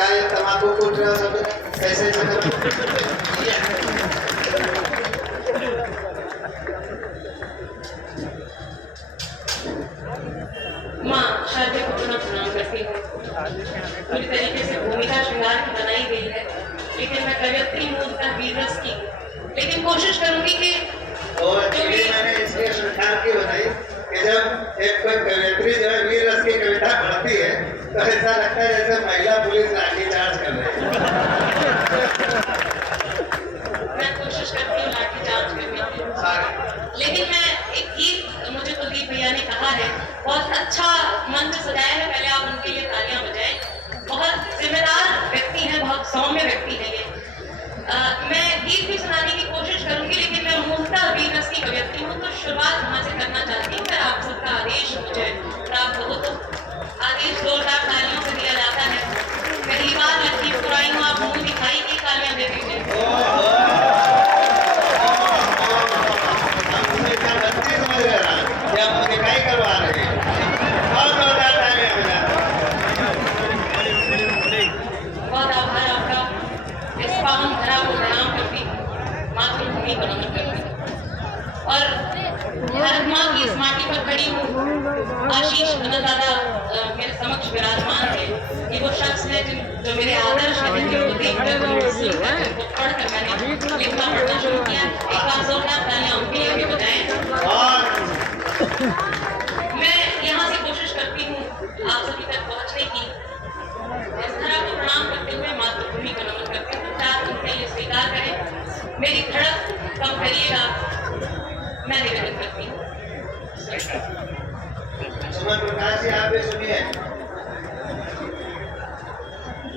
क्या ये तम्बाकू कूट रहे हो सब? कैसे चल माँ शादी को पुनः प्रणाम करती हूँ। पूरी तरीके से भूमिका श्रृंगार की बनाई गई है, लेकिन मैं कवियत्री हूँ का वीररस की, लेकिन कोशिश करूंगी कि मैंने इसलिए श्रृंगार की बनाई कि जब एक कोई कवियत्री जो है वीररस की कविता पढ़ती है तो ऐसा लगता है जैसे महिला पुलिस लाठीचार्ज कर रही है। मैं कोशिश करती हूँ लाठीचार्ज करने की, लेकिन मैं एक गीत मुझे कुलदीप भैया ने कहा है, बहुत अच्छा मंच सजाया है, पहले आप उनके लिए तालियां बजाएं। बहुत जिम्मेदार व्यक्ति हैं, बहुत सौम्य व्यक्ति है ये। मैं गीत भी सुनाने की कोशिश करूंगी, लेकिन मैं मूलतः वीररस की कवियत्री हूँ, तो शुरुआत वहां से करना चाहती हूँ। अगर आप सबका आदेश मुझे प्राप्त हो तो आदेश जोरदार तालियों से दिया जाता है। पहली बार लखीमपुर आई हूँ, आप मुंह दिखाई की तालियां दे दीजिए। और भारत माँ की इस माटी पर खड़ी हूँ। आशीष अन्नदाता मेरे समक्ष विराजमान है। ये वो शख्स है जो मेरे आदर्श है, जिनको देखकर उनको पढ़कर मैंने लिखना पढ़ना शुरू किया। एक बार जोरदार तालियां उनके लिए भी बजाएं। मैं यहाँ से कोशिश करती हूँ आप सभी तक पहुँचने की। इस तरह को प्रणाम करते हुए मातृभूमि का नमन करते हुए 4 दिन के लिए स्वीकार करें, मेरी धड़क कम करिएगा, मैं निवेदन करती हूँ। सुमन प्रकाश जी आप भी सुनिए।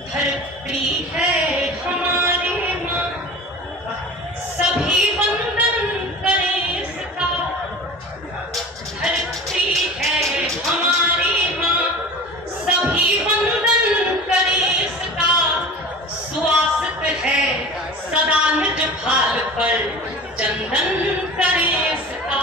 धरती है हमारी माँ, सभी वंदन करें इसका। धरती है हमारी माँ, सभी वंदन करें इसका। सुवासित है सदा निज भाल पर, चंदन करें इसका।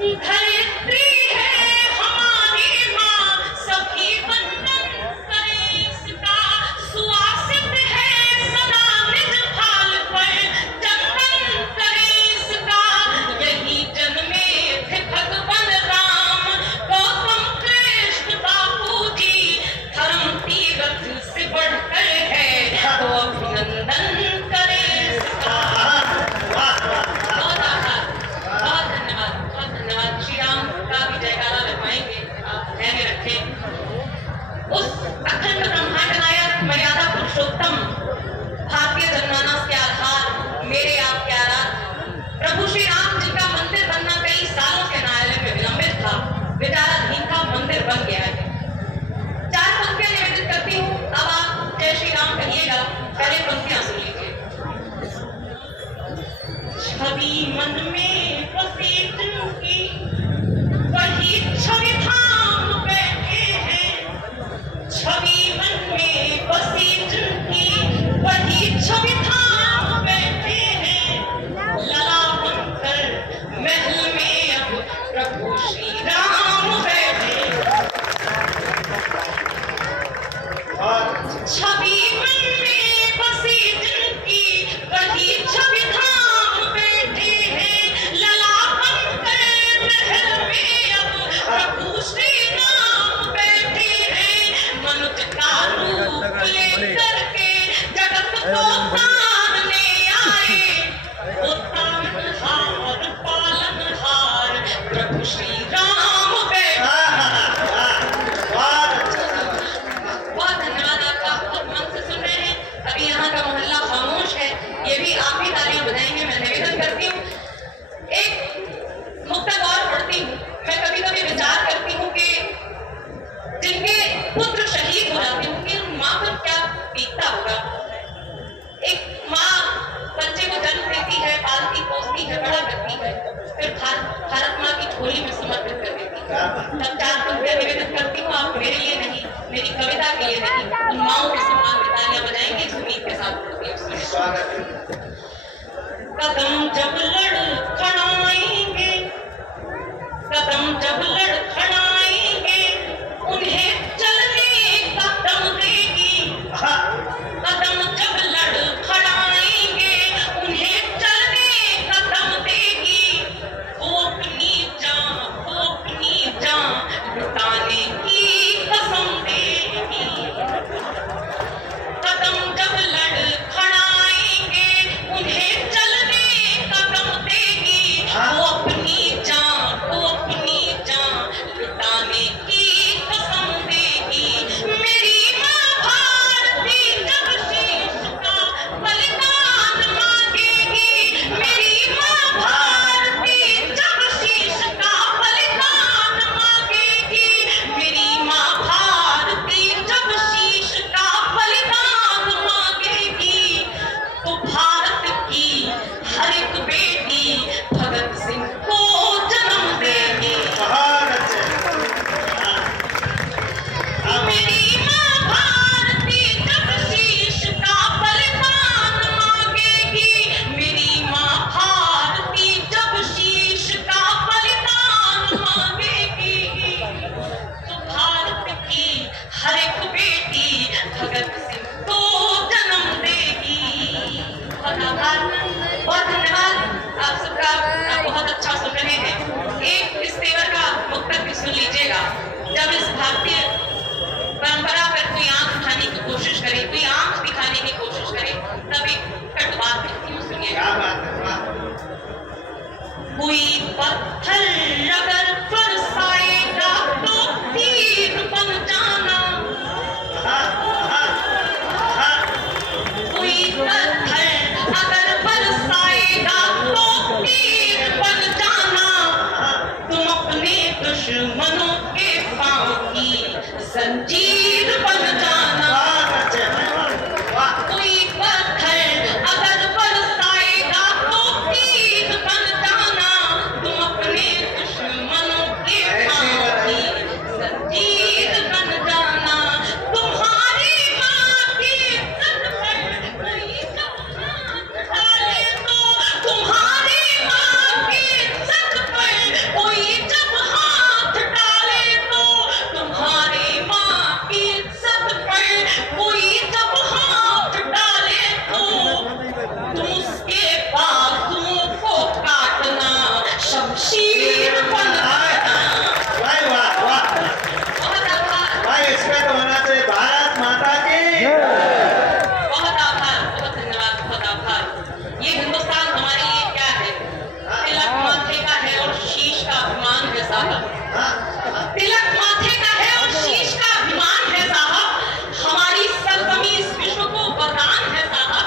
धरित्री है हमारी माँ, सभी वंदन करें इसका। सुवासित है सदा निज भाल पर, चंदन करें इसका। यही जन्मे थे भगवान राम, गौतम कृष्ण बापू जी। धर्म तीरथ से बढ़कर है तो अभिनंदन करें इसका। बहुत धन्यवाद। श्री राम का भी जयकारा लगवाएंगे, आप ध्यान में रखें। उस अखंड ब्रह्मांड नायक मर्यादा पुरुषोत्तम भारतीय जनमानस के आधार, मेरे आपके आराध्य प्रभु श्री राम जी का मंदिर बनना कई सालों से न्यायालय में विलंबित था, विचाराधीन था, मंदिर बन गया है। 4 पंक्तियां निवेदित करती हूँ। अब आप जय श्री राम कहिएगा, पहले पंक्तियां सुन लीजिए। छवि मन में बसी जिनकी, वही छवि थाम बैठे हैं। छवि मन में बसी जिनकी, वही छवि थाम बैठे हैं। लला बनकर महल में अब प्रभु श्री राम बैठे। छवि मन में बसी जिनकी, वही छवि थाम बैठे हैं। लला बनकर महल में अब प्रभु श्री राम बैठे हैं। मनुष्य का रूप लेकर के जगत को तारने आए, वो तारनहार पालनहार प्रभु श्री राम बैठे। बहुत धन्यवाद आपका, बहुत मन से सुन रहे हैं। अभी यहाँ का मोहल्ला खामोश है, ये भी आप ही तालियां बजाएंगे। मैं निवेदन करती हूँ, एक नुक्ता और पढ़ती हूँ। मैं कभी कभी विचार करती हूँ कि जिनके पुत्र शहीद हो जाते होंगे, उन माँ पर क्या बीतता होगा। एक माँ बच्चे को जन्म देती है, पालती पोसती है, बड़ा करती है, फिर भारत माँ की झोली में समर्पित कर देती है। तब 4 पंक्तियां निवेदन करती हूँ, आप मेरे लिए नहीं, मेरी कविता के लिए नहीं, उन माओं के सम्मान में तालियां बजाएंगे इस उम्मीद के साथ। कदम जब लड़खड़ाएंगे, कदम जब लड़खड़ाएंगे, उन्हें पत्थर अगर बरसाएगा तो तीर बन जाना, कोई पत्थर अगर बरसाएगा तो तीर बन जाना, तुम अपने दुश्मनों के पांव की जंजीर बन जाना। कोई पत्थर अगर बरसाएगा तो तीर बन जाना, तुम अपने दुश्मनों के पांव की जंजीर बन जाना। तुम्हारी माँ की इज्जत पर कोई जब हाथ डाले तो, तुम्हारी माँ की इज्जत पर कोई जब हाथ डाले तो, तुम्हारी माँ की इज्जत पर कोई जब हाथ डाले तो, तुम उसके बाजुओं को काटना, शमशीर बन जाना। वाह वाह वाह बहुत आभार, भाई, इसका तो होना चाहिए भारत माता की। बहुत आभार, बहुत धन्यवाद, बहुत आभार। ये हिंदुस्तान हमारे लिए क्या है? तिलक माथे का है और शीश का अभिमान है साहब। तिलक माथे का है और शीश का अभिमान है साहब। हमारी सरजमी इस विश्व को वरदान है साहब।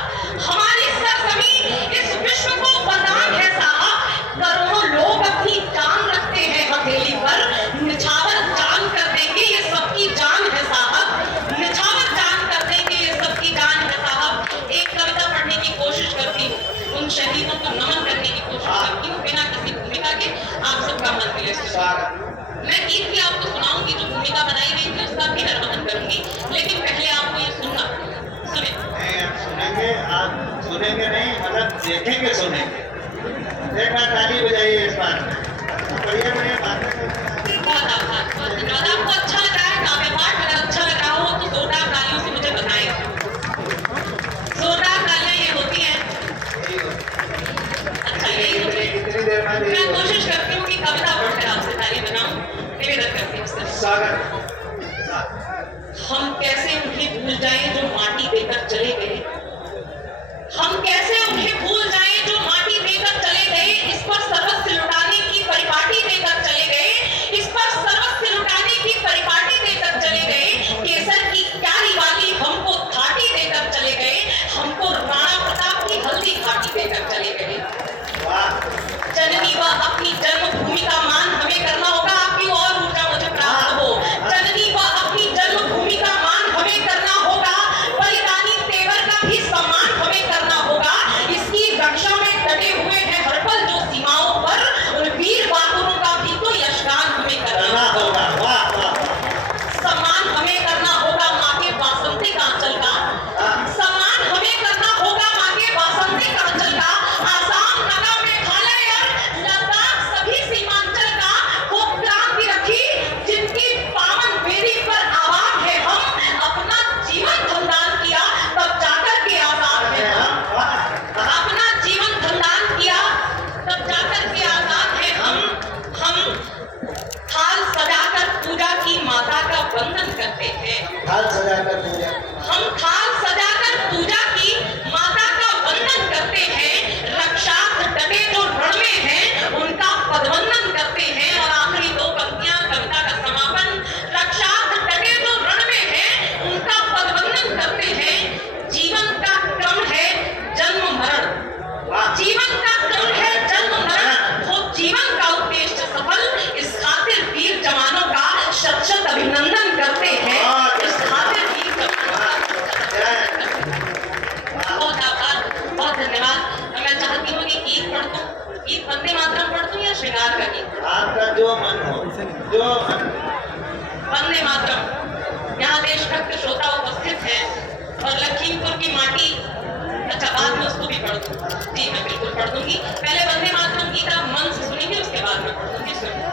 हमारी सरजमी इस विश्व को वरदान है साहब। करोड़ों लोग अपनी जान रखते हैं हथेली पर, निछावर जान कर देंगे ये सबकी जान है साहब। निछावर जान कर देंगे ये सबकी जान है साहब। एक कविता पढ़ने की कोशिश करती हूँ, उन शहीदों को नमन करने की कोशिश करती हूँ बिना किसी भूमिका के। आप सबका मन मिले। मैं गीत भी आपको सुनाऊंगी, जो भूमिका बनाई गई थी उसका भी निर्वहन करूंगी, लेकिन पहले आपको ये सुनना। सुने नहीं, आप सुनेंगे, आप सुनेंगे नहीं, मतलब देखेंगे, सुनेंगे। एक बार ताली बजाइए इस बात में। बढ़िया बढ़िया बातें करते हैं। बहुत आभार, बहुत धन्यवाद। आपको अच्छा लगा है काव्य पाठ? अगर अच्छा लगा हो तो जोरदार तालियों से मुझे बताएं। जोरदार तालियां ये होती हैं। यही होता अच्छा, है। यही होती है। इतनी देर में मैं यही होता कोशिश करती हूँ कि कविता पढ़कर आपसे ताली बनाऊं। निवेदन करती हूँ है। सर। स्वागत। हम कैसे उन्हें भूल जाएं जो माटी देकर चले गए? हम कैसे उन्हें भूल जाएं जो माटी देकर चले गए? इस पर सर्वस्व लुटाने की परिपाटी देकर चले गए। इस पर सर्वस्व लुटाने की परिपाटी देकर चले गए। केसर की क्यारी वाली हमको थाटी देकर चले गए। हमको राणा प्रताप की हल्दी घाटी देकर चले गए। वाह। जननी व अपनी जन्मभूमि का मान हमें करना होगा। आपकी और ऊर्जा मुझे प्राप्त हो। जननी व अपनी जन्मभूमि का मान हमें करना होगा। बलिदानी तेवर का भी सम्मान हमें करना होगा। इसकी रक्षा में डटे हुए हैं हर पल जो सीमाओं पर, उन वीर बहादुरों का भी तो यशगान हमें करना होगा। वाह वाह। सम्मान हमें करना होगा माँ के वासंती का आंचल का। सम्मान हमें करना होगा माँ के वासंती का आंचल का। आसाम, नागा, मेघालय और लद्दाख सभी सीमांचल का वो क्रांति रखी जिनकी पावन बेड़ी पर आबाद है हम। अपना जीवन धनदान किया तब जाकर के आजाद है हम। अपना जीवन धनदान किया तब जाकर के आजाद है हम। थाल सजाकर पूजा की माता का वंदन करते हैं। हाथ सजाकर पूजा। हम थाल सजाकर पूजा की माता का वंदन करते हैं। रक्षार्थ डटे जो रण में हैं उनका पदवंदन करते हैं। और आखिरी दो पंक्तियां कविता का समापन। रक्षार्थ डटे जो रण में हैं उनका पदवंदन करते हैं। जीवन का क्रम है जन्म मरण। जीवन का क्रम है जन्म मरण। हो जीवन का उद्देश्य सफल। इस खातिर वीर जवानों का शत शत अभिनंदन करते हैं। इस खातिर वीर जवानों का बहुत आभार, बहुत धन्यवाद। मैं चाहती हूँ कि गीत पढ़ दूं, गीत वंदे मातरम पढ़ दूं या श्रृंगार का गीत? आपका जो मन हो, जो मन। वंदे मातरम। यहाँ देशभक्त श्रोता उपस्थित हैं और लखीमपुर की माटी। अच्छा, बाद में उसको भी पढ़ दूं? जी, मैं बिल्कुल पढ़ दूंगी। पहले वंदे मातरम गीत आप मन से सुनेंगे, उसके बाद में पढ़ दूंगी। सुनिए।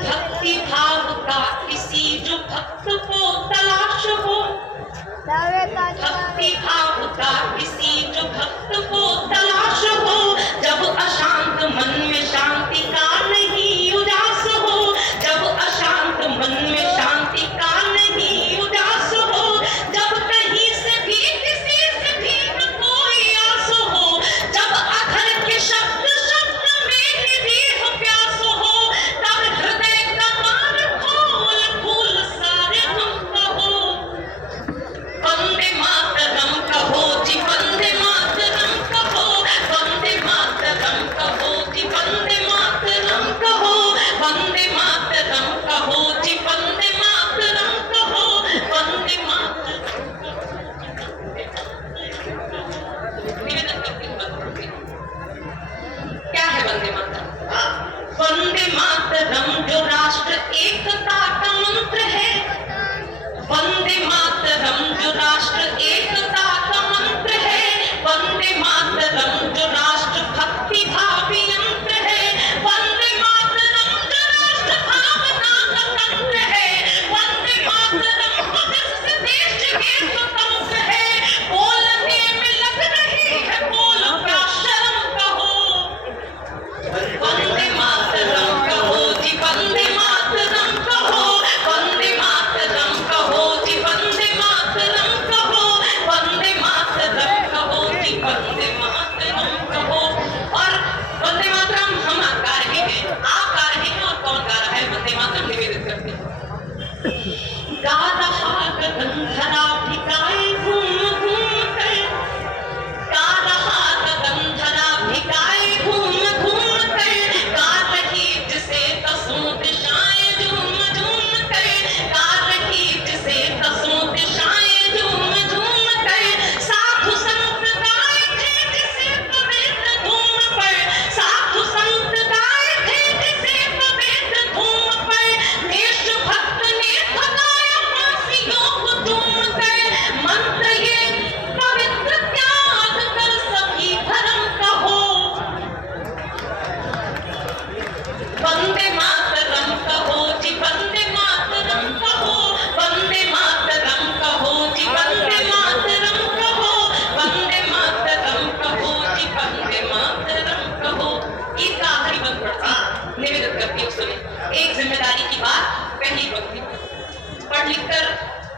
भक्ति भाव का किसी जो भक्त को तलाश हो। भक्ति भाव का किसी जो भक्त को तलाश हो। जब अशांत मन में शांति का नहीं उदास हो। जब अशांत मन में शांति का नहीं उदास हो। जब कहीं से भी किसी से भी न कोई आस हो। करती हूँ सुने। एक जिम्मेदारी की बात, पहली पंक्ति। पढ़ लिख कर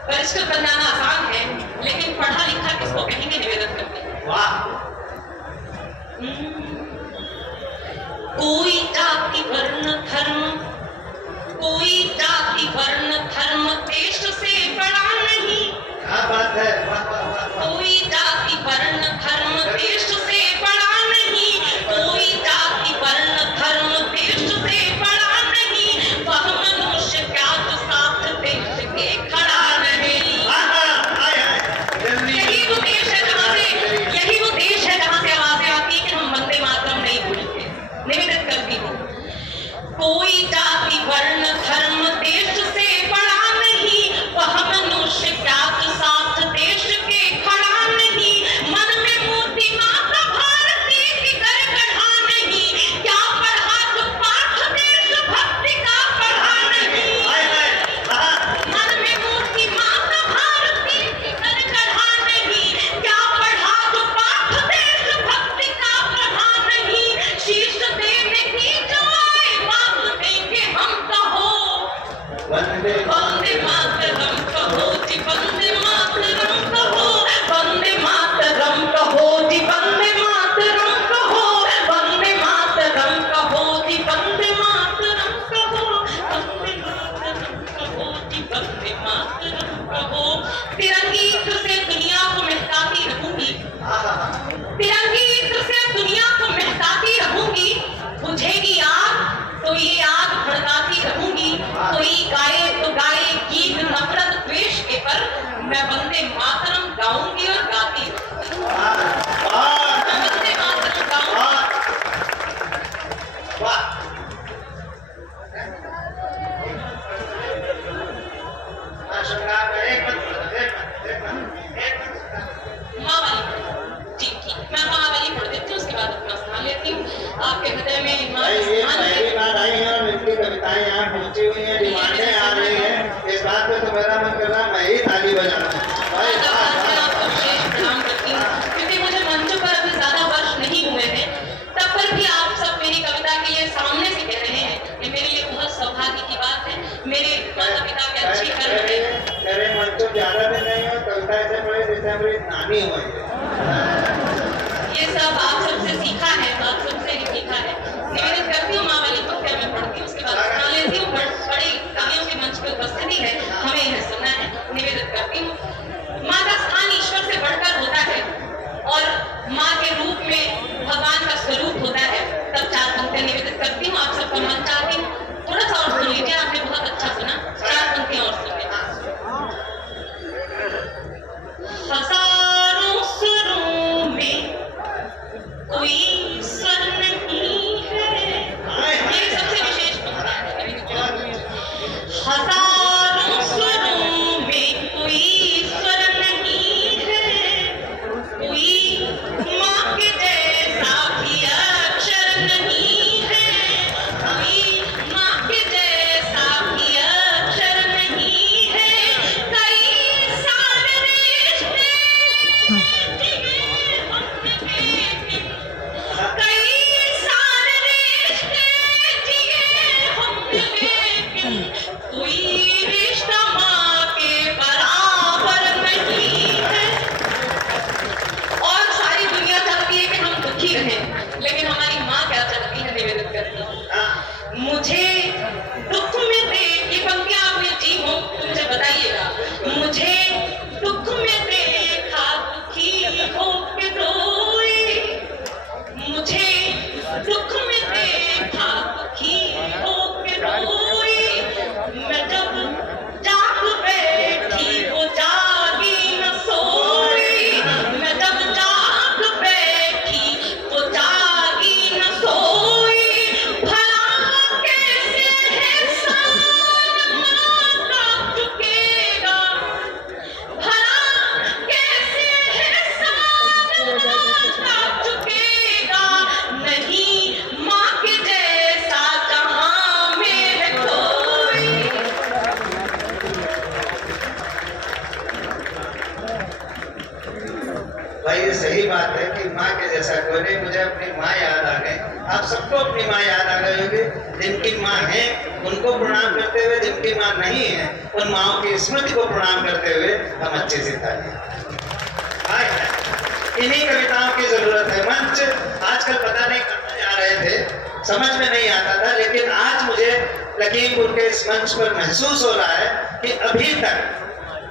वरिष्ठ बनाना आसान है, लेकिन पढ़ा लिखा किसको कहेंगे, निवेदन करते हैं। वाह। कोई जाति वर्ण धर्म, कोई जाति वर्ण धर्म देश से बड़ा नहीं। क्या बात है, वाह वाह वाह वाह। कोई जाति वर्ण धर्म देश से बड़ा नहीं, कोई जाति वर्ण धर्म देश से बड़ा नहीं, वह मनुष्य क्या जो साथ देश के खड़ा रहे। यही वो देश है जहाँ से, यही वो देश है जहाँ से आवाजें आती है कि हम वंदे मातरम नहीं भूलते। निवेदन करती हूँ, कोई जाति वर्ण धर्म देश से बड़ा नहीं, वह मनुष्य क्या जो साथ देश के खड़ा नहीं, मन में मूर्ति माता भारती की कर गढ़ा नहीं, क्या पढ़ा तो पाठ देश भक्ति का पढ़ा नहीं। मन में मूर्ति माता भारती की कर गढ़ा नहीं, क्या पढ़ा तो पाठ देश भक्ति का पढ़ा नहीं, शीश देने की जो आए बात देंगे हम कहो, वंदे वंदे मातरम कहो जी, वंदे मातरम कहो, वंदे मातरम कहो जी, वंदे मातरम कहो, वंदे मातरम कहो जी, वंदे मातरम कहो, वंदे मातरम कहो जी, वंदे मातरम कहो। तिरंगी इत्र से दुनिया को महकाती रहूंगी, तिरंगी इत्र से दुनिया को महकाती रहूंगी, बुझेगी आग तो ये आग भड़काती रहूंगी, कोई गाए तो गाए गीत नफरत द्वेष के, पर मैं वंदे मातरम गाऊंगी और गाती रहूंगी। मैं वंदे मातरम गाऊंगी। वाह। माँ वाली ठीक ठीक, मैं माँ वाली पढ़ देती हूँ, उसके बाद अपना स्थान लेती हूँ। आपके हृदय में माँ भाई का ये स्थान है। पहली बार आई है और इनकी कविताएं यहाँ पहुंची हुई हैं, डिमांडें आ रही हैं, इस बात पे तो मेरा मन कर रहा है मैं ही ताली बजाऊं। भाई मैं वाह, वाह। आपको विशेष प्रणाम करती हूँ, क्योंकि मुझे मंचों पर अभी ज्यादा वर्ष नहीं हुए हैं, तब पर भी आप सब मेरी कविता के लिए सामने से कह रहे हैं, ये मेरे लिए बहुत सौभाग्य की बात है। मेरे माता पिता के अच्छे कर्म है। मेरे मन तो ज्यादा दिन नहीं हो, कविता ऐसे पढ़े जैसे हमारी नानी हुई है। ये सब आप सबसे सीखा है, आप सबसे ही सीखा है। निवेदन करती हूँ, माँ वाली तो क्या मैं पढ़ती हूँ, उसके बाद सुना लेती हूँ। बड़े कवियों के मंच पे उपस्थिति है, हमें यह सुनना है। निवेदन करती हूँ, माँ का स्थान ईश्वर से बढ़कर होता है और माँ के रूप में भगवान का स्वरूप होता है। तब चार पंक्तियां निवेदन करती हूँ, आप सबका मन चाहती हूँ थोड़ा सा और सुन लीजिए। आपने बहुत अच्छा सुना, चार पंक्तियां और सुनिए। हजारों सुरों में कोई स्वर नहीं है, ये सबसे विशेष पंक्ति है। हजारों सुरों में कोई स्वर नहीं है, कोई माँ के जैसा भी अक्षर नहीं है, कोई माँ के जैसा भी अक्षर नहीं है, कई सारे रिश्ते कई सारे रिश्ते जिए हमने, लेकिन कोई रिश्ता माँ के बराबर नहीं है। और सारी दुनिया चाहती है कि हम दुखी रहें, लेकिन हमारी माँ क्या चाहती है, निवेदन करती है। मुझे दुख में देख, ये पंक्तियां आपने जी हो तो मुझे बताइएगा। मुझे दुख में देखा दुखी हो के रोई, मुझे दुख में देखा दुखी हो के रोई, मैं जब जाग बैठी वो जागी न सोई, मैं जब जाग बैठी वो जागी न सोई, भला कैसे एहसान माँ का चुकेगा, भला कैसे एहसान माँ का चुकेगा, नहीं माँ के जैसा जहाँ में है कोई। भाई ये सही बात है कि माँ के जैसा कोई नहीं। मुझे अपनी माँ याद आ गई, आप सबको अपनी माँ याद आ गई होगी, जिनकी माँ हैं उनको प्रणाम करते हुए, जिनकी माँ नहीं है उन माँओं की स्मृति को प्रणाम करते हुए हम अच्छे से तालियां। इन्हीं कविताओं की जरूरत है। मंच आजकल पता नहीं कहाँ जा रहे थे, समझ में नहीं आता था, लेकिन आज मुझे लखीमपुर के इस मंच पर महसूस हो रहा है कि अभी तक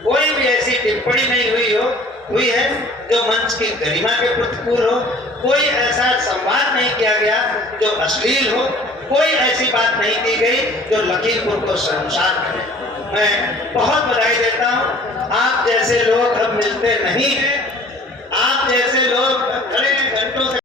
कोई भी ऐसी टिप्पणी नहीं हुई है जो मंच की गरिमा के प्रतिकूल हो, कोई ऐसा संवाद नहीं किया गया जो अश्लील हो, कोई ऐसी बात नहीं की गई जो लखीमपुर को शर्मसार करे। मैं बहुत बधाई देता हूँ। आप जैसे लोग अब मिलते नहीं हैं, आप जैसे लोग खड़े घंटों से